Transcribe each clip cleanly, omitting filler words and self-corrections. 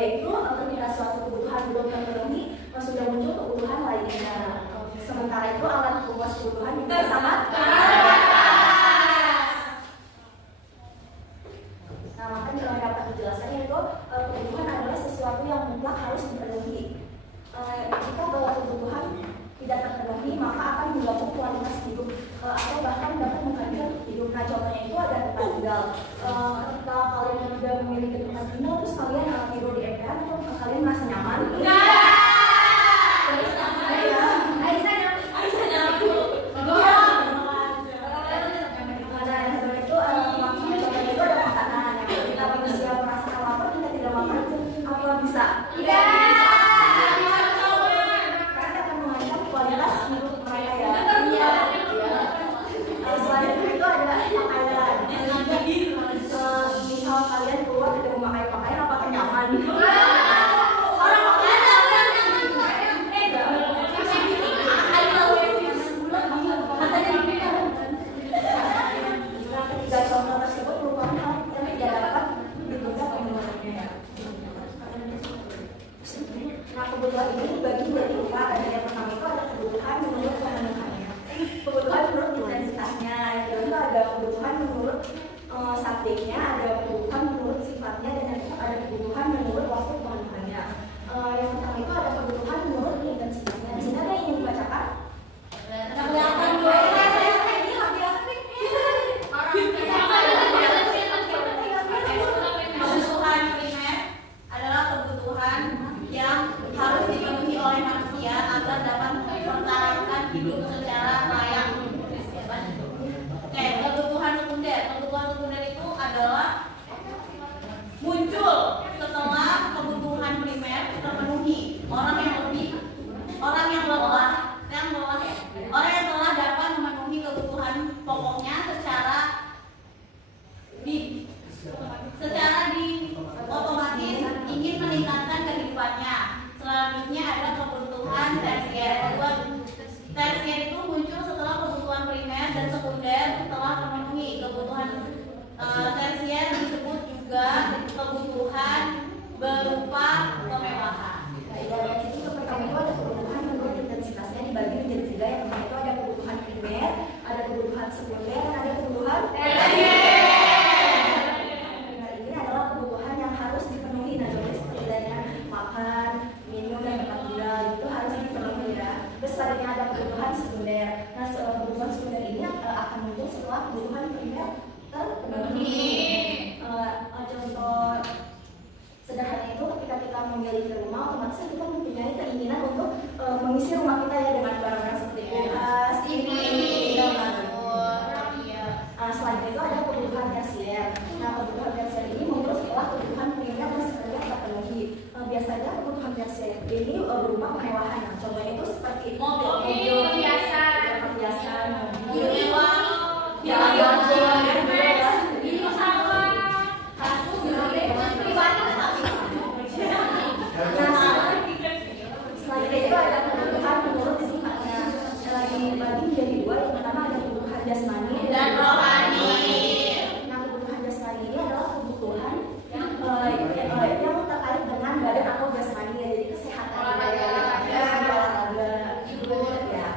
Yaitu ketika suatu kebutuhan belum terpenuhi, sudah muncul kebutuhan lainnya. bahkan dapat menghadirkan hidup. Nah, contohnya itu ada tempat tinggal. Ketika kalian sudah memiliki tempat tinggal, terus kalian tidur di emperan, atau kalian merasa nyaman? Kebutuhan ini dibagi menjadi 4. Ada yang pertama itu ada kebutuhan menurut kemenuhannya, kebutuhan menurut intensitasnya, yang kedua ada kebutuhan menurut subjeknya, ada kebutuhan menurut sifatnya, dan yang ketiga ada kebutuhan menurut waktu pemenuhannya. Yang pertama itu ada kebutuhan menurut intensitasnya. Di sini ada yang ingin dibacakan? Kebutuhan primer adalah kebutuhan yang harus dipenuhi oleh manusia agar dapat mempertahankan hidup secara layak. Oke, kebutuhan sekunder. Kebutuhan sekunder itu adalah muncul setelah kebutuhan primer terpenuhi. Orang yang telah dapat memenuhi kebutuhan pokoknya secara otomatis ingin meningkatkan kehidupannya. Selanjutnya ada kebutuhan tersier. Tersier itu muncul setelah kebutuhan primer dan sekunder telah terpenuhi. Kebutuhan tersier disebut juga kebutuhan berupa kemewahan. Itu pertama itu ada kebutuhan menurut intensitasnya dibagi menjadi 3. Yang pertama itu ada kebutuhan primer, ada kebutuhan sekunder, dan ada kebutuhan tersier. Ini adalah kebutuhan yang harus dipenuhi. Nah, contohnya seperti adanya makan, minum, dan tempat tinggal itu harus dipenuhi ya. Terus selanjutnya ada kebutuhan sekunder. Nah, kebutuhan sekunder ini akan muncul setelah kebutuhan primer terpenuhi. Contoh sederhana itu ketika kita memiliki rumah, otomatis kita mempunyai keinginan untuk mengisi rumah kita ya dengan barang-barang seperti kulkas, TV, dan dapur. Selanjutnya itu ada kebutuhan tersier. Nah, kebutuhan tersier ini muncul setelah kebutuhan primer dan sekunder terpenuhi. Biasanya kebutuhan tersier ini berupa kemewahan. Nah, contohnya itu seperti mobil perhiasan, mobil mewah, selanjutnya itu ada kebutuhan menurut sifatnya. Dibagi menjadi 2. Yang pertama ada kebutuhan jasmani dan rohani. Nah, kebutuhan jasmani ini adalah kebutuhan yang terkait dengan badan atau jasmani ya, jadi kesehatan olahraga, ya.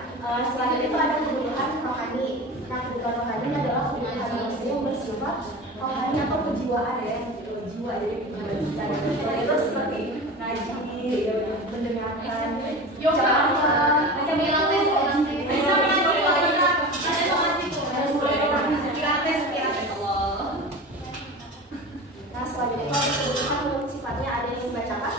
Selanjutnya itu ada kebutuhan rohani. Nah, kebutuhan rohani adalah kebutuhan manusia yang bersifat rohani atau kejiwaan ya, jiwa, jadi itu seperti ngaji, mendengarkan ceramah, macam Nah, selanjutnya kalau kebutuhan menurut sifatnya ada yang dibacakan?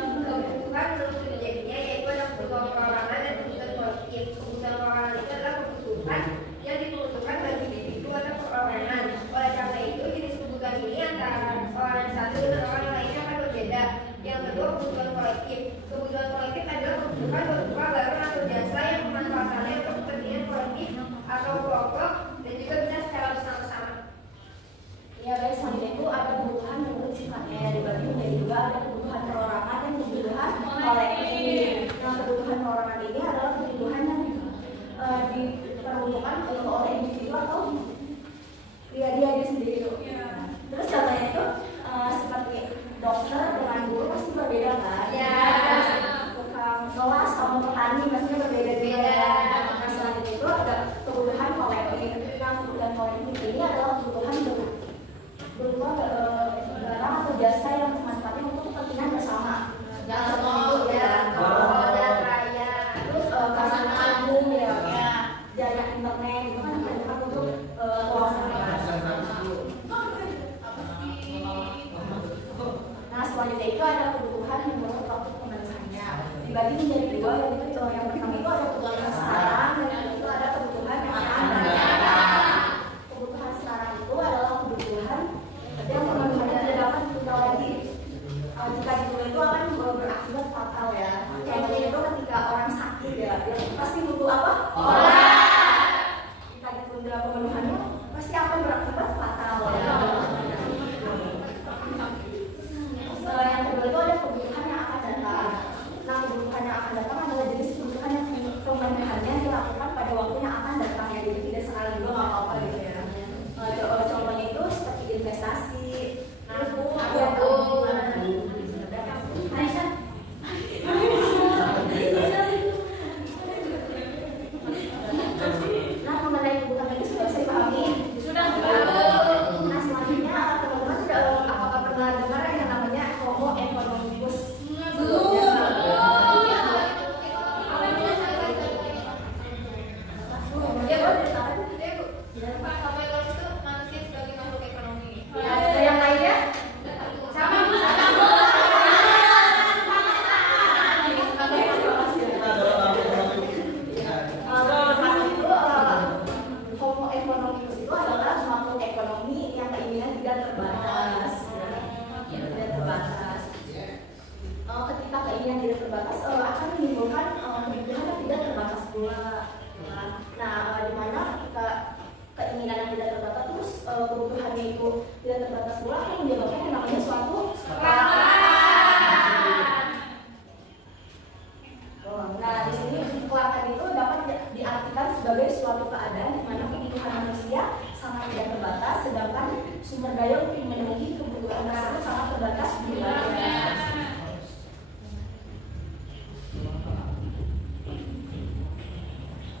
Kebutuhan menurut kejadiannya yaitu ada kebutuhan perorangan dan kebutuhan kolektif. Kebutuhan perorangan itu adalah kebutuhan yang diperuntukkan bagi individu atau perorangan. Oleh karena itu, jenis kebutuhan ini antara orang yang satu dan orang yang lainnya akan berbeda. Yang kedua, kebutuhan kolektif. Kebutuhan kolektif adalah kebutuhan berupa barang atau jasa yang memanfaatkannya untuk kepentingan kolektif atau kelompok dan juga bisa secara bersama-sama. Ya guys, selanjutnya itu ada kebutuhan menurut sifatnya dibagi menjadi 2. Ada kebutuhan perorangan dan kebutuhan kolektif. Nah, kebutuhan perorangan ini adalah kebutuhan yang diperuntukkan oleh individu atau dia sendiri. Terus contohnya itu seperti dokter dengan guru pasti berbeda kan? Ya. Tukang kelas sama petani pastinya berbeda juga. Nah, selanjutnya itu ada kebutuhan kolektif. Nah, kebutuhan kolektif ini adalah kebutuhan berupa barang atau jasa yang manfaatnya untuk kepentingan bersama. Jalan tol, jalan raya, Nah, di mana kita keinginan yang tidak terbatas terus kebutuhannya itu tidak terbatas pula yang menyebabkan yang namanya suatu Nah, di sini kelaparan itu dapat diartikan sebagai suatu keadaan di mana kebutuhan manusia sangat tidak terbatas, sedangkan sumber daya untuk memenuhi kebutuhan tersebut sangat terbatas jumlahnya.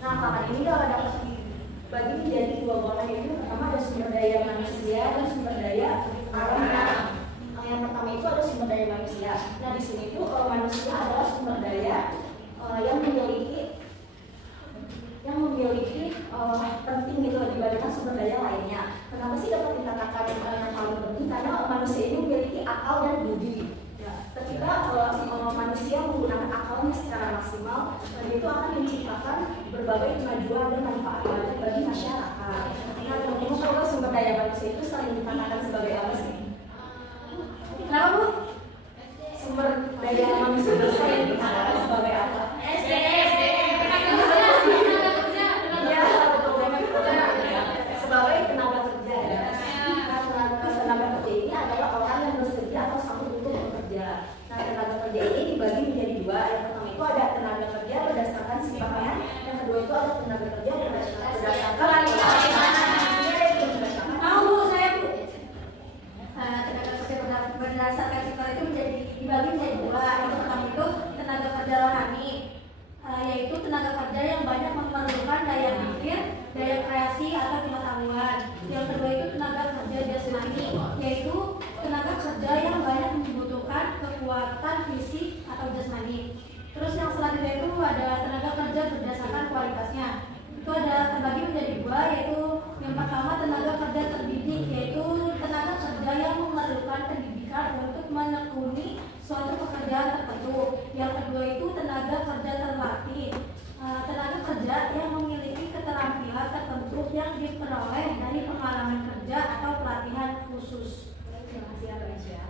Nah, kelaparan ini dapat dibagi menjadi dua golongan, yaitu pertama ada sumber daya manusia dan sumber daya alam. Yang pertama itu ada sumber daya manusia. Nah, di sini itu manusia adalah sumber daya yang memiliki penting gitu dibandingkan sumber daya lainnya. Kenapa sih dapat dikatakan yang paling penting? Karena manusia ini memiliki akal dan budi. Ya, ketika manusia menggunakan akalnya secara maksimal, itu akan menciptakan berbagai kemajuan dan manfaat bagi masyarakat. Nah, teman-teman tahu sumber daya manusia itu sering dikatakan sebagai apa sih? Kenapa Bu? Sumber daya manusia itu sering dikatakan sebagai apa? Sebagai tenaga kerja ya. Tenaga kerja ini adalah orang yang bersedia atau sanggup untuk bekerja. Nah, tenaga kerja ini dibagi menjadi dua. Yang pertama itu ada tenaga kerja berdasarkan sifatnya. Yang kedua itu ada tenaga kerja berdasarkan berdasarkan sifat itu dibagi menjadi dua. Yang pertama itu tenaga kerja rohani, yaitu tenaga kerja yang banyak memerlukan daya pikir, daya kreasi atau pengetahuan. Yang kedua itu tenaga kerja jasmani, yaitu tenaga kerja yang banyak membutuhkan kekuatan fisik atau jasmani. Terus yang selanjutnya itu ada tenaga kerja berdasarkan kualitasnya. Itu ada terbagi menjadi dua, yaitu yang pertama tenaga kerja terdidik, yaitu tenaga kerja yang memerlukan pendidikan untuk menekuni suatu pekerjaan tertentu. Yang kedua itu tenaga kerja terlatih, tenaga kerja yang memiliki keterampilan tertentu yang diperoleh dari pengalaman kerja atau pelatihan khusus. Terima kasih ya, Aisyah.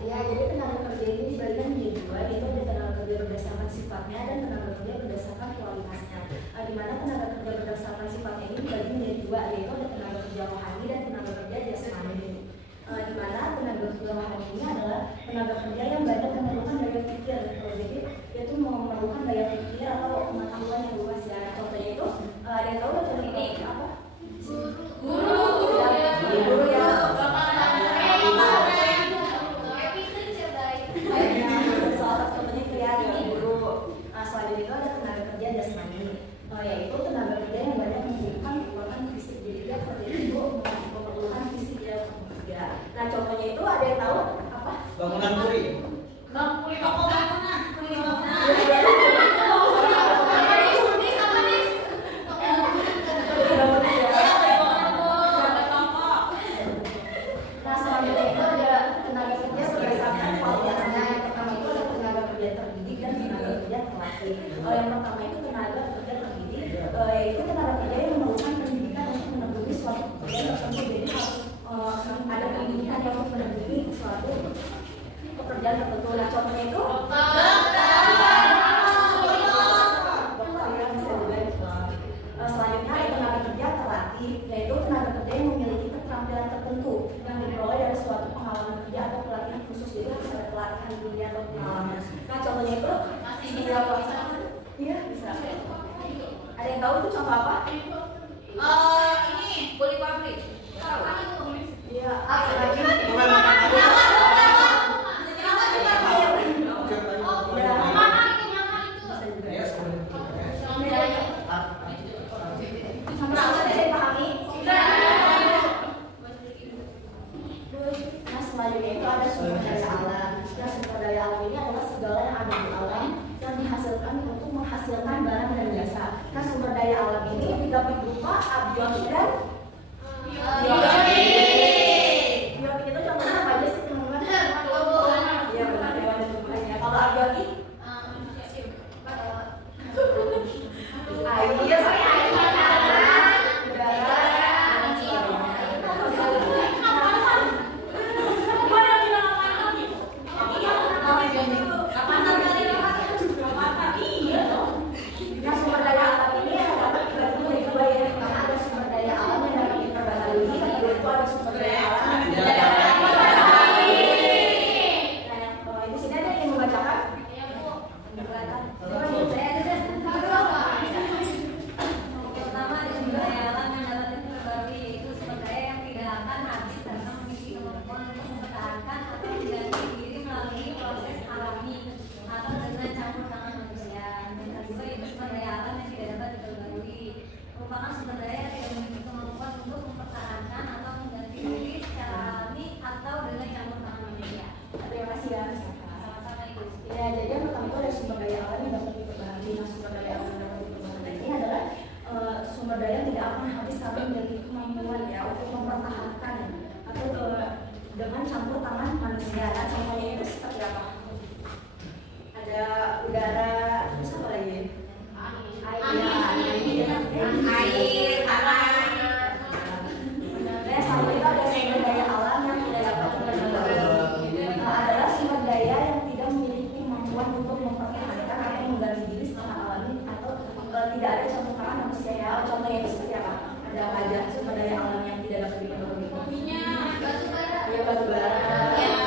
Ya, jadi tenaga kerja ini dibagi menjadi dua, yaitu ada tenaga kerja berdasarkan sifatnya dan tenaga kerja berdasarkan kualitasnya. Di mana tenaga kerja berdasarkan sifatnya ini dibagi menjadi dua, yaitu ada tenaga kerja rohani dan tenaga kerja jasmani. Di mana tenaga kerja rohani ini adalah tenaga kerja yang banyak memerlukan daya pikir. Jadi yaitu memerlukan daya pikir atau pengetahuan yang luas ya. Contohnya itu ada yang tahu nggak ini apa? Guru ya. Contohnya kreatif guru. Selanjutnya itu ada tenaga kerja jasmani, yaitu tenaga kerja yang banyak membutuhkan kekuatan fisik. Jadi dia seperti itu memerlukan fisik dia bekerja. Nah, contohnya itu ada yang tahu apa? Bangunan puri. Toko bangunan. Nah, selanjutnya itu ada tenaga kerja berdasarkan kualitasnya. Yang pertama itu ada tenaga kerja terdidik dan tenaga kerja terlatih. Yang pertama itu tenaga kerja terdidik, yaitu tenaga kerja yang memerlukan pendidikan untuk menekuni suatu pekerjaan tertentu. Jadi harus ada pendidikan yang untuk menekuni suatu pekerjaan tertentu. Nah, contohnya itu selanjutnya ada tenaga kerja terlatih, yaitu tenaga kerja yang memiliki keterampilan tertentu yang diperoleh dari suatu pengalaman kerja atau pelatihan khusus. Jadi harus ada pelatihan dunia atau pengalaman. Nah, contohnya itu bisa iya bisa. Ada yang tahu itu contoh apa? Ini kuli pabrik. Iya. Selanjutnya itu ada sumber daya alam. Nah, sumber daya alam ini adalah segala yang ada di alam yang dihasilkan untuk menghasilkan barang dan jasa. Nah, sumber daya alam ini dapat berupa abiotik dan biotik. Biotik itu contohnya apa aja sih, teman-teman? Iya, benar, hewan dan tumbuhannya. Kalau abiotik air, nah, sumber daya alam ini kemampuan ya untuk mempertahankan atau dengan campur tangan manusia. Nah, contohnya itu seperti apa? Ada udara, terus apa lagi? Air, tanah. Nah, sama itu ada sumber daya alam yang tidak dapat dibeli. Adalah sumber daya yang tidak memiliki kemampuan untuk mempertahankan atau mengganti diri secara alami atau tidak ada campur tangan manusia ya. Contohnya itu seperti apa? Ada apa aja sumber daya alam yang tidak dapat dipenuhi? Minyak, batu bara. Ya, batu bara. Ya.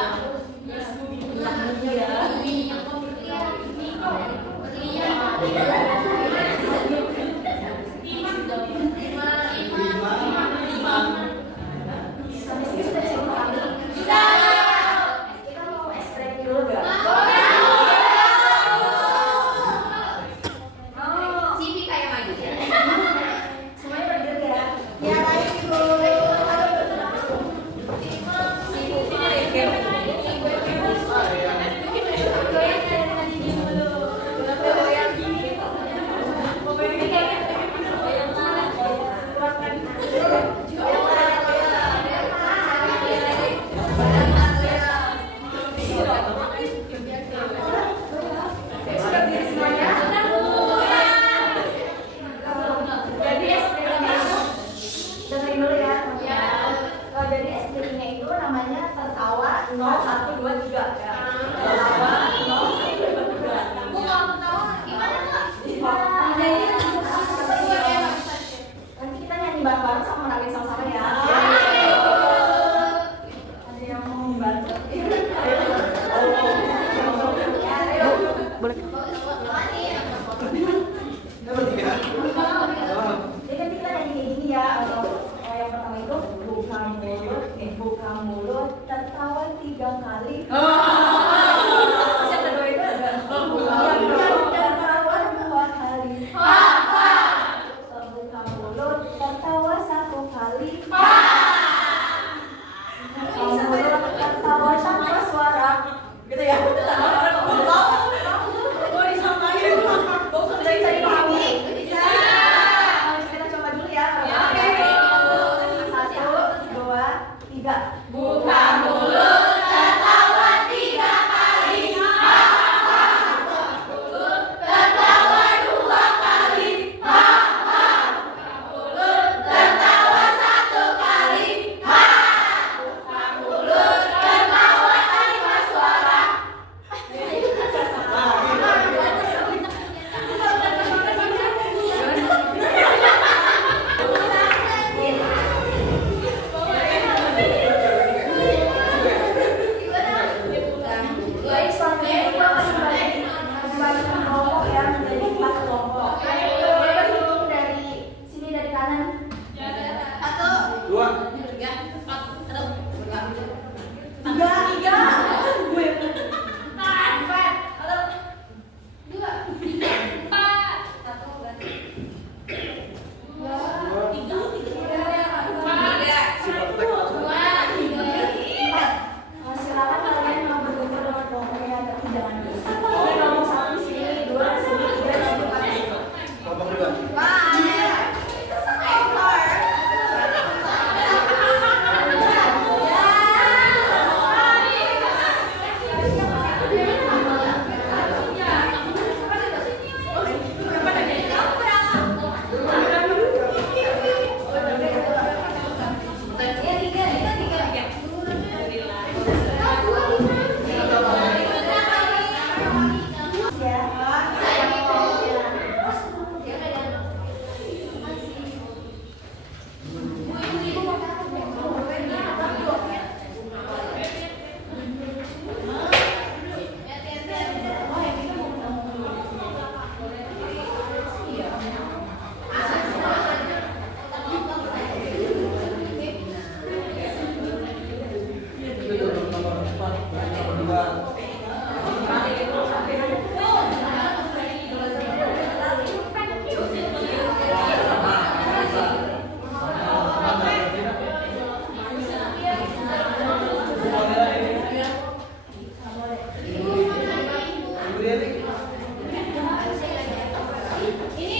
Ini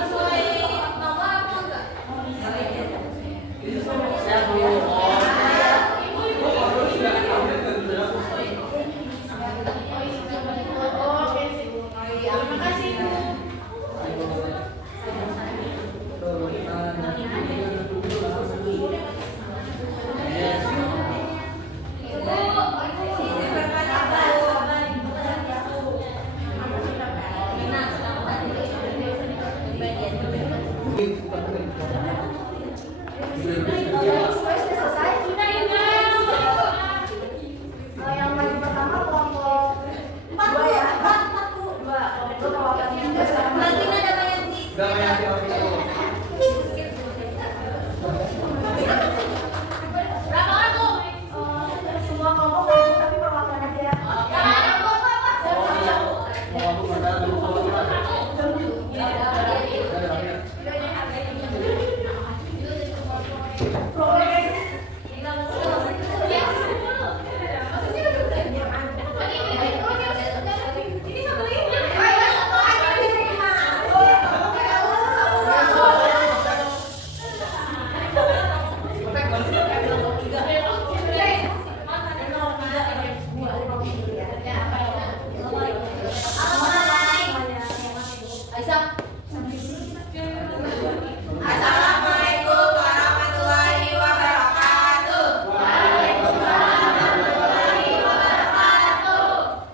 sesuai nama apa enggak? Yang paling pertama kelompok 2 ya. 2 Berarti ada Mayanti. Berapa orang tuh? semua kelompok maju tapi perwakilan aja. Assalamualaikum warahmatullahi wabarakatuh.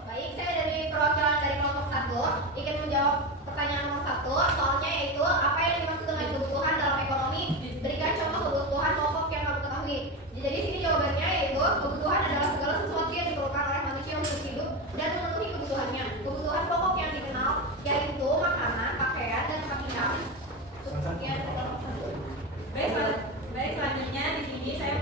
Baik, saya dari perwakilan dari kelompok 1 ingin menjawab pertanyaan nomor 1. Soalnya yaitu apa yang dimaksud dengan kebutuhan dalam ekonomi? Berikan contoh kebutuhan pokok yang kamu ketahui. Jadi sini jawabannya yaitu kebutuhan adalah segala sesuatu yang diperlukan oleh manusia untuk hidup dan memenuhi kebutuhannya. Kebutuhan pokok yang dikenal yaitu makanan, pakaian, dan tempat tinggal. Sekian dari kelompok 1. Baik, selanjutnya di sini saya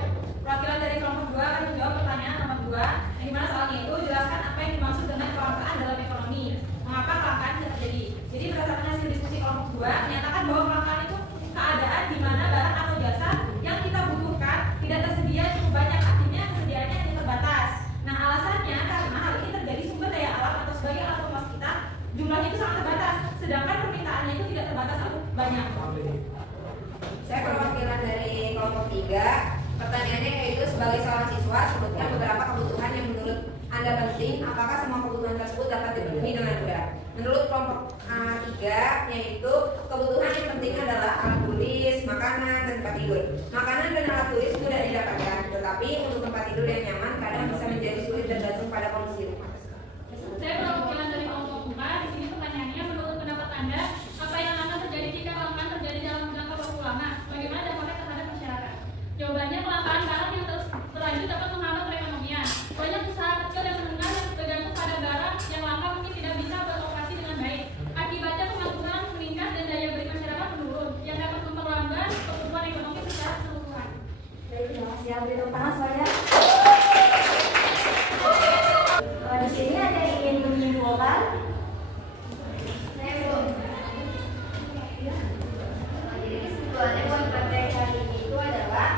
perwakilan dari kelompok 2 akan menjawab pertanyaan nomor 2, yang dimana soalnya itu jelaskan apa yang dimaksud dengan kelangkaan dalam ekonomi. Mengapa kelangkaan bisa terjadi? Jadi berdasarkan hasil diskusi kelompok 2 menyatakan bahwa kelangkaan itu keadaan di mana barang atau jasa yang kita butuhkan tidak tersedia cukup banyak, artinya kesediaannya hanya terbatas. Nah, alasannya karena hal ini terjadi sumber daya alam atau sebagai alat pemuas kita jumlahnya itu sangat terbatas, sedangkan permintaannya itu tidak terbatas atau banyak. Saya perwakilan dari kelompok 3. Pertanyaannya yaitu sebagai seorang siswa, sebutkan beberapa kebutuhan yang menurut Anda penting. Apakah semua kebutuhan tersebut dapat dipenuhi dengan mudah? Menurut kelompok 3, yaitu kebutuhan yang penting adalah alat tulis, makanan, dan tempat tidur. Makanan dan alat tulis mudah didapatkan, tetapi untuk tempat tidur yang nyaman kadang bisa menjadi sulit tergantung pada kondisi rumah. Saya perwakilan dari kelompok 4. Di sini pertanyaannya, menurut pendapat Anda, apa yang akan terjadi jika kelangkaan terjadi dalam jangka waktu lama? Bagaimana dampaknya terhadap masyarakat? Jawabannya, kelangkaan barang yang terlanjut dapat menghambat perekonomian. Banyak usaha kecil dan menengah yang tergantung pada barang yang langka mungkin tidak bisa beroperasi dengan baik. Akibatnya pengangguran meningkat dan daya beli masyarakat menurun, yang dapat memperlambat pertumbuhan ekonomi secara keseluruhan. Baik, terima kasih ya. Beri tepuk tangan semuanya. Di sini ada yang ingin menyimpulkan. Saya belum. Jadi kesimpulannya buat materi hari ini itu adalah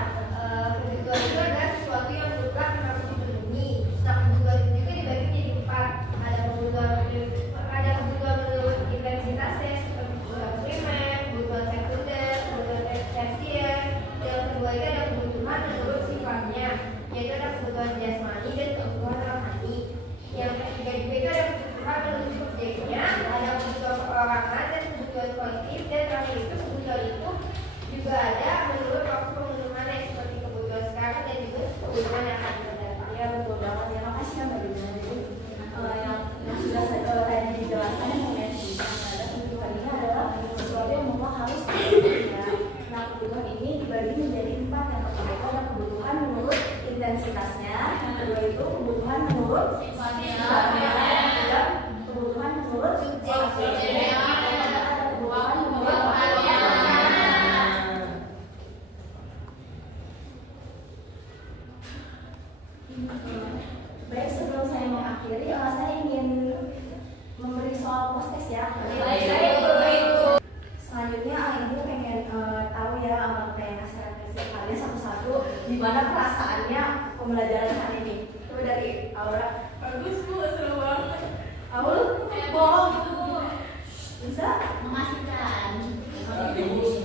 kebutuhan itu adalah sesuatu yang mutlak yang harus dipenuhi. Nah, kebutuhan itu juga dibagi menjadi 4. Ada kebutuhan menurut intensitasnya seperti kebutuhan primer, kebutuhan sekunder, kebutuhan tersier. Yang kedua itu ada kebutuhan menurut sifatnya, yaitu ada kebutuhan jasmani dan kebutuhan rohani. Yang ketiga juga itu ada kebutuhan menurut subjeknya, ada kebutuhan perorangan dan kebutuhan kolektif, dan terakhir itu kebutuhan itu juga ada menurut waktu pemenuhannya seperti kebutuhan sekarang dan juga kebutuhan yang akan mendatang. Ya, betul banget. Terima kasih ya Mbak Dina. Jadi yang sudah tadi dijelaskan mengenai kebutuhan ini adalah sesuatu yang memang harus dipenuhi. Nah, kebutuhan ini dibagi menjadi 4. Yang pertama itu ada kebutuhan menurut intensitasnya, yang kedua itu kebutuhan menurut sifatnya, dan kebutuhan menurut subjeknya, ada kebutuhan menurut Baik, sebelum saya mengakhiri, saya ingin memberi soal post-test ya. Selanjutnya, Ibu pengen tahu ya kayak hasil kalian satu-satu gimana perasaannya pembelajaran hari ini. Coba dari Aura. Bagus Bu, seru banget. Aul, bohong gitu. Bisa? Mengasihkan. Ibu